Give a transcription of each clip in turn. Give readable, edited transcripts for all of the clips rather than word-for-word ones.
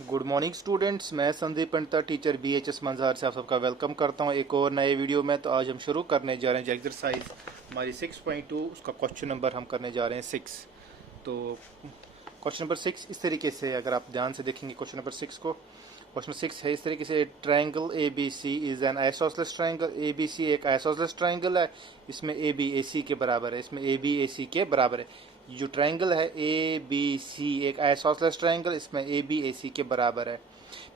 Good morning students, मैं Sandeep Pandita teacher BHS मंजहार से आप सबका वेलकम करता हूं एक और नए वीडियो में। तो आज हम शुरू करने जा रहे हैं जो एक्सरसाइज हमारी 6.2 उसका क्वेश्चन नंबर हम करने जा रहे हैं 6। तो क्वेश्चन नंबर 6 इस तरीके से, अगर आप ध्यान से देखेंगे क्वेश्चन नंबर 6 को, क्वेश्चन 6 है इस तरीके से। Triangle ABC is an isosceles triangle. ABC एक आइसोसेलेस ट्रायंगल है, इसमें AB AC के बराबर है, इसमें AB AC के बराबर है। जो ट्रायंगल है ABC एक आइसोसेलेस ट्रायंगल, इसमें AB AC के बराबर है।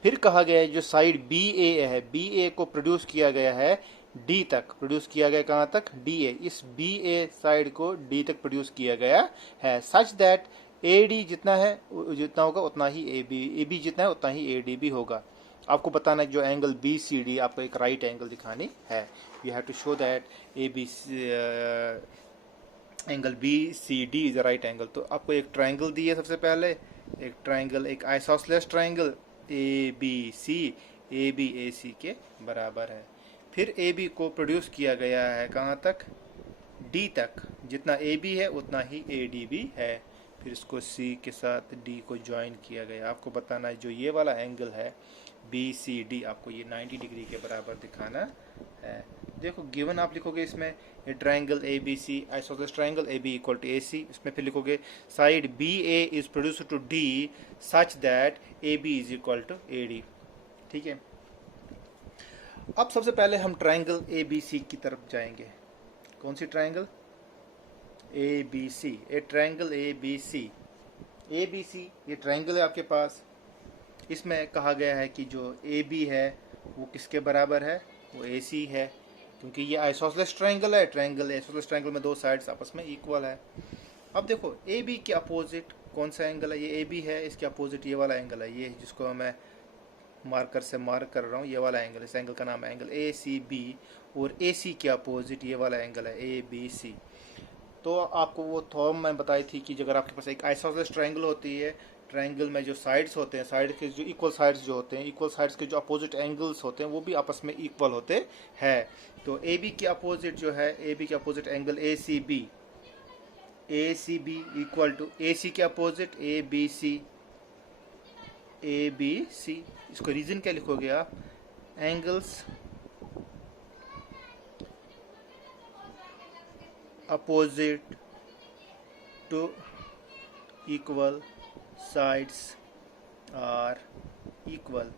फिर कहा गया है जो साइड BA है, BA को प्रोड्यूस किया गया है D तक, प्रोड्यूस किया गया कहाँ तक, DA, इस BA साइड को D तक प्रोड्यूस किया गया है, सच दैट AD जितना है जितना होगा उतना ही AB जितना है उतना ही AD भी होगा। आपको बताना है जो एंगल BCD आपको एक राइट एंगल दिखानी है। You have to show that angle BCD is a right angle. तो आपको एक ट्राइंगल दी है, सबसे पहले एक ट्राइंगल, एक isosceles triangle ABC, AB AC के बराबर है। फिर AB को प्रोड्यूस किया गया है कहाँ तक, D तक, जितना AB है उतना ही AD भी है। फिर इसको C के साथ D को ज्वाइन किया गया। आपको बताना है जो ये वाला एंगल है BCD, आपको ये 90 डिग्री के बराबर दिखाना है। देखो गिवन आप लिखोगे इसमें ये triangle ABC isosceles triangle AB equal to AC, इसमें फिर लिखोगे side BA is produce to D such that AB is equal to AD। ठीक है, अब सबसे पहले हम ट्राइंगल ABC की तरफ जाएंगे। कौन सी triangle, ABC, a triangle ABC ये ट्राइंगल है आपके पास। इसमें कहा गया है कि जो AB है वो किसके बराबर है, वो AC है, क्योंकि ये आइसोसेलेस ट्रायंगल है। ट्रायंगल आइसोसेलेस ट्रायंगल में दो साइड्स आपस में इक्वल है। अब देखो AB के अपोजिट कौन सा एंगल है, ये AB है, इसके अपोजिट ये वाला एंगल है, ये जिसको मैं मार्कर से मार्क कर रहा हूँ, ये वाला एंगल, इस एंगल का नाम है एंगल ACB। और AC के अपोजिट ये वाला एंगल है ABC। तो आपको वो थॉर्म मैं बताई थी कि अगर आपके पास एक आइसोसेलेस ट्रायंगल होती है, ट्रायंगल में जो साइड्स होते हैं, साइड के जो इक्वल साइड्स जो होते हैं, इक्वल साइड्स के जो अपोजिट एंगल्स होते हैं वो भी आपस में इक्वल होते हैं। तो AB के अपोजिट जो है, AB के opposite angle ACB equal to AC के अपोजिट ABC। इसको रीजन क्या लिखोगे आप, angles opposite to equal sides are equal.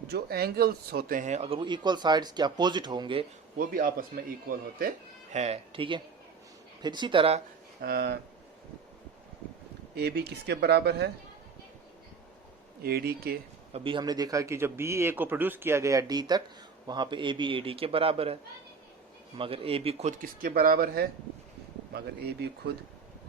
जो एंगल्स होते हैं अगर वो इक्वल साइड्स के अपोजिट होंगे वो भी आपस में इक्वल होते हैं। ठीक है, फिर इसी तरह AB किसके बराबर है, AD के। अभी हमने देखा कि जब BA को प्रोड्यूस किया गया D तक, वहाँ पे AB AD के बराबर है, मगर AB खुद किसके बराबर है, मगर AB खुद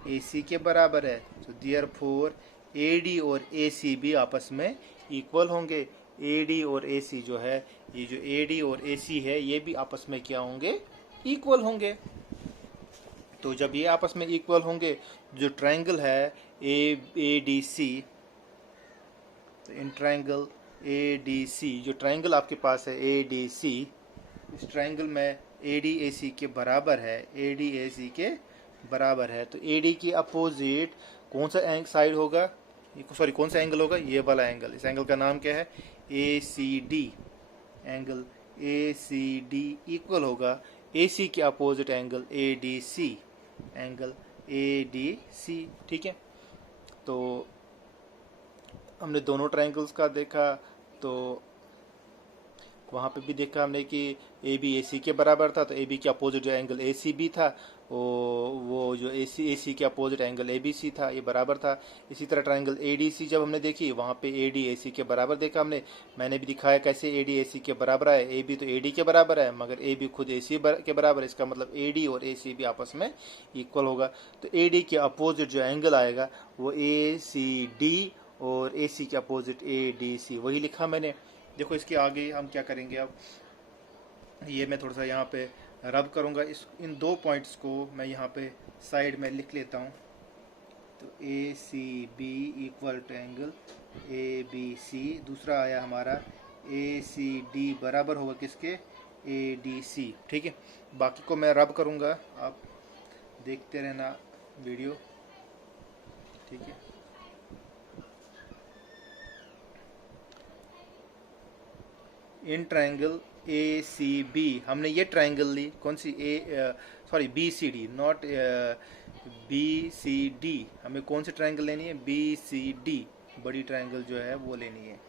AC के बराबर है। तो देयरफॉर AD और AC भी आपस में इक्वल होंगे। AD और AC जो है, ये जो AD और AC है ये भी आपस में क्या होंगे, इक्वल होंगे। तो जब ये आपस में इक्वल होंगे, जो ट्रायंगल है ADC, तो इन ट्रायंगल ADC, जो ट्रायंगल आपके पास है ADC, इस ट्रायंगल में ADAC के बराबर है, ADAC के बराबर है। तो AD की अपोजिट कौन सा साइड होगा, सॉरी कौन सा एंगल होगा, ये वाला एंगल। इस एंगल का नाम क्या है, ACD। एंगल ACD इक्वल होगा AC के opposite angle ADC, angle ADC। ठीक है, तो हमने दोनों ट्रायंगल्स का देखा। तो वहाँ पे भी देखा हमने कि AB AC के बराबर था, तो AB के अपोजिट जो एंगल ACB था, वो जो AC के अपोजिट एंगल ABC था, ये बराबर था। इसी तरह ट्रायंगल ADC जब हमने देखी, वहाँ पे AD AC के बराबर देखा हमने। मैंने भी दिखाया कैसे AD AC के बराबर है, AB तो AD के बराबर है, मगर AB खुद AC के बराबर है। इसका मतलब AD और AC भी आपस में इक्वल होगा। तो AD के अपोजिट जो एंगल आएगा वो ACD, और AC के अपोजिट ADC, वही लिखा मैंने। देखो इसके आगे हम क्या करेंगे, अब ये मैं थोड़ा सा यहाँ पे रब करूँगा, इन दो पॉइंट्स को मैं यहाँ पे साइड में लिख लेता हूँ। तो ACB equal to angle ABC, दूसरा आया हमारा ACD बराबर होगा किसके, ADC। ठीक है, बाकी को मैं रब करूँगा, आप देखते रहना वीडियो। ठीक है, in triangle A C B, हमने ये ट्राइंगल ली, कौन सी sorry B C D, not B C D, हमें कौन सी ट्राइंगल लेनी है, बी सी डी, बड़ी ट्राइंगल जो है वो लेनी है।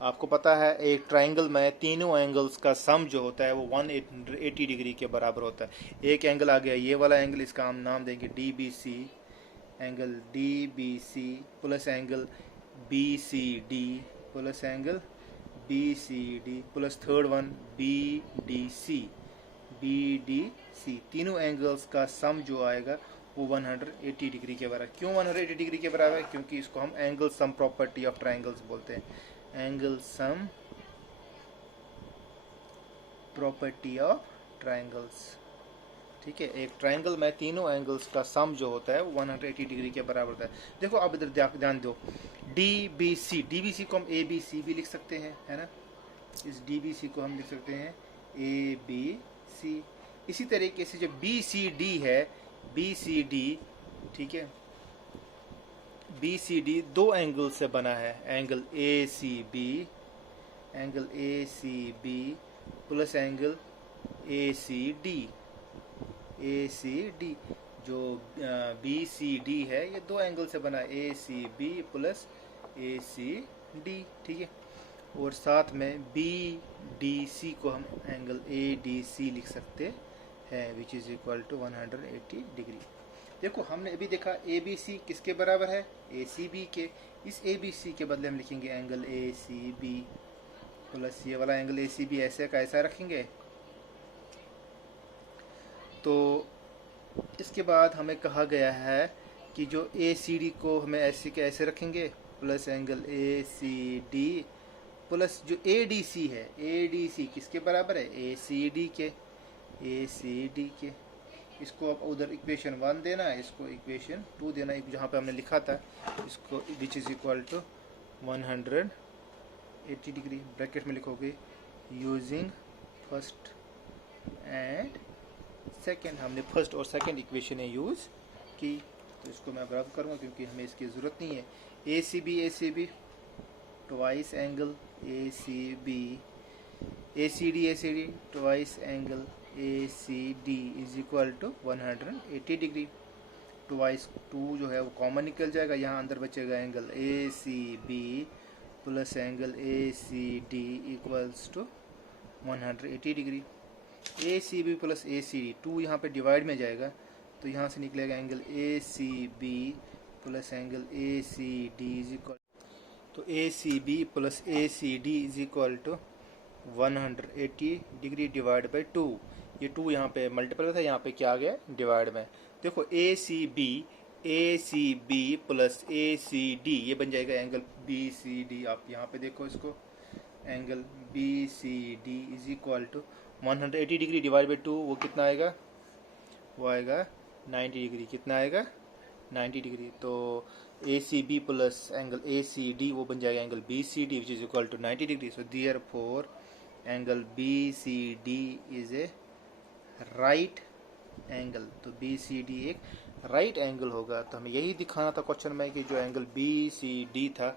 आपको पता है एक ट्राइंगल में तीनों एंगल्स का सम जो होता है वो 180 डिग्री के बराबर होता है। एक एंगल आ गया ये वाला एंगल, इसका हम नाम देंगे D B C, angle D B C plus angle B C D plus angle B C D plus third one B D C, B D C, तीनों एंगल्स का सम जो आएगा वो 180 डिग्री के बराबर। क्यों 180 डिग्री के बराबर है? क्योंकि इसको हम angle sum property of triangles बोलते हैं, angle sum property of triangles. ठीक है, एक ट्राइंगल में तीनों एंगल्स का सम जो होता है वो 180 डिग्री के बराबर होता है। देखो अब इधर ध्यान दो, D B C, D B C को हम ए बी सी भी लिख सकते हैं, है ना, इस डी बी सी को हम लिख सकते हैं ए बी सी। इसी तरीके से जो बी सी डी है, बी सी डी, ठीक है, बी सी डी दो एंगल से बना है, angle A C B, angle A C B plus angle A C D, A C D, जो बी सी डी है ये दो एंगल से बना है, A C B plus A C D, ठीक है। और साथ में बी डी सी को हम एंगल ए डी सी लिख सकते हैं, which is equal to 180 degree. देखो हमने अभी देखा ए बी सी किसके बराबर है, ए सी बी के। इस ए बी सी के बदले हम लिखेंगे angle A C B plus ये वाला एंगल ए सी बी, ऐसे का ऐसा रखेंगे। तो इसके बाद हमें कहा गया है कि जो ए सी डी को हमें ऐसे के ऐसे रखेंगे plus angle A C D plus जो ए डी सी है, ए डी सी किसके बराबर है, ए सी डी के, ए सी डी के। इसको अब उधर इक्वेशन 1 देना है, इसको इक्वेशन 2 देना है, जहाँ पे हमने लिखा था इसको which is equal to 180 degree, bracket में लिखोगे यूजिंग फर्स्ट एंड सेकेंड। हमने फर्स्ट और सेकेंड इक्वेशन यूज़ की, तो इसको मैं बराबर करूँगा क्योंकि हमें इसकी ज़रूरत नहीं है। A C B twice angle A C B, A C D twice angle A C D is equal to 180 degree. Twice 2 जो है वो कॉमन निकल जाएगा, यहाँ अंदर बचेगा angle A C B plus angle A C D equals to 180 degree. A C B plus A C D, 2 यहाँ पे डिवाइड में जाएगा तो यहाँ से निकलेगा angle A C B plus angle A C D is equal, तो A C B plus A C D is equal to 180 degree divide by 2। ये 2 यहाँ पे मल्टीपल था, यहाँ पे क्या आ गया डिवाइड में। देखो ए C B plus A C D, ये बन जाएगा एंगल बी सी डी। आप यहाँ पे देखो इसको, angle B C D is equal to 180 degree divide by 2, वो कितना आएगा, वो आएगा 90 डिग्री। कितना आएगा 90 डिग्री। तो A C B plus angle A C D वो बन जाएगा angle B C D which is equal to 90 degree. So therefore angle B C D is a right angle. तो बी सी डी एक right angle होगा। तो हमें यही दिखाना था क्वेश्चन में कि जो एंगल बी सी डी था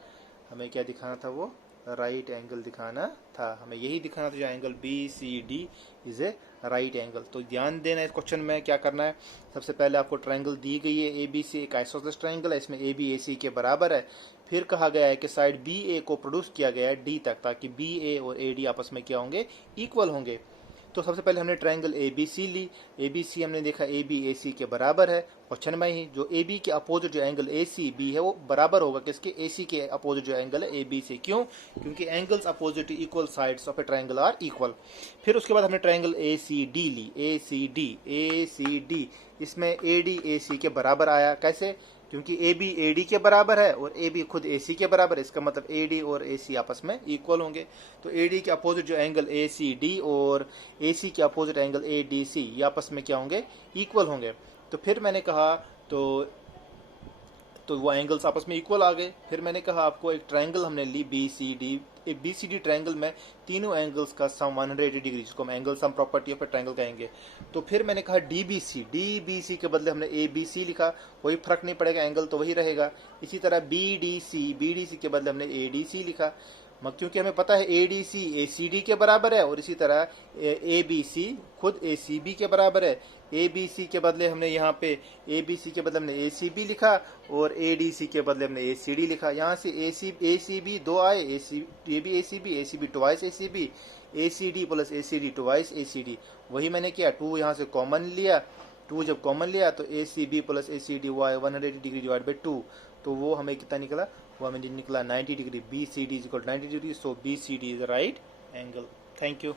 हमें क्या दिखाना था, वो राइट एंगल दिखाना था। हमें यही दिखाना था जो angle B C D is a right angle. तो ध्यान देना इस क्वेश्चन में क्या करना है, सबसे पहले आपको ट्राइंगल दी गई है ए बी सी, एक आइसोसेलेस ट्राइंगल है, इसमें ए बी ए सी के बराबर है। फिर कहा गया है कि साइड बी ए को प्रोड्यूस किया गया है डी तक, ताकि बी ए और ए डी आपस में क्या होंगे, इक्वल होंगे। तो सबसे पहले हमने ट्राइंगल ए बी सी ली, ए बी सी हमने देखा ए बी ए सी के बराबर है। क्वेश्चन में ही जो ए बी के अपोजिट जो एंगल ए सी बी है वो बराबर होगा किसके, ए सी के अपोजिट जो एंगल है ए बी सी। क्यों? क्योंकि angles opposite equal sides of a triangle are equal. फिर उसके बाद हमने ट्राइंगल ए सी डी ली, ए सी डी इसमें ए डी ए सी के बराबर आया। कैसे? क्योंकि ए बी ए डी के बराबर है और ए बी खुद ए सी के बराबर है, इसका मतलब ए डी और ए सी आपस में इक्वल होंगे। तो ए डी के अपोजिट जो एंगल ए सी डी और ए सी के opposite angle A D C ये आपस में क्या होंगे, इक्वल होंगे। तो फिर मैंने कहा तो वो एंगल्स आपस में इक्वल आ गए। फिर मैंने कहा आपको एक ट्राइंगल हमने ली बी सी डी, एक बी सी डी ट्राइंगल में तीनों एंगल्स का सम 180 डिग्री, जिसको हम angle sum property of a triangle कहेंगे। तो फिर मैंने कहा डी बी सी के बदले हमने ए बी सी लिखा, कोई फर्क नहीं पड़ेगा, एंगल तो वही रहेगा। इसी तरह बी डी सी के बदले हमने ए डी सी लिखा, क्योंकि हमें पता है ए डी सी ए सी डी के बराबर है, और इसी तरह ए बी सी खुद ए सी बी के बराबर है। ए बी सी के बदले हमने यहाँ पे ए बी सी के बदले हमने ए सी बी लिखा, और ए डी सी के बदले हमने ए सी डी लिखा। यहाँ से ए सी बी दो आए, A B twice A C B, A C D plus A C D twice A C D. वही मैंने किया, 2 यहाँ से कॉमन लिया, 2 जब कॉमन लिया तो A C B plus A C D Y 180 degree divide by 2, तो वो हमें कितना निकला, वो हमें निकला 90 degree. B C D is equal 90 degree, so B C D is right angle. Thank you.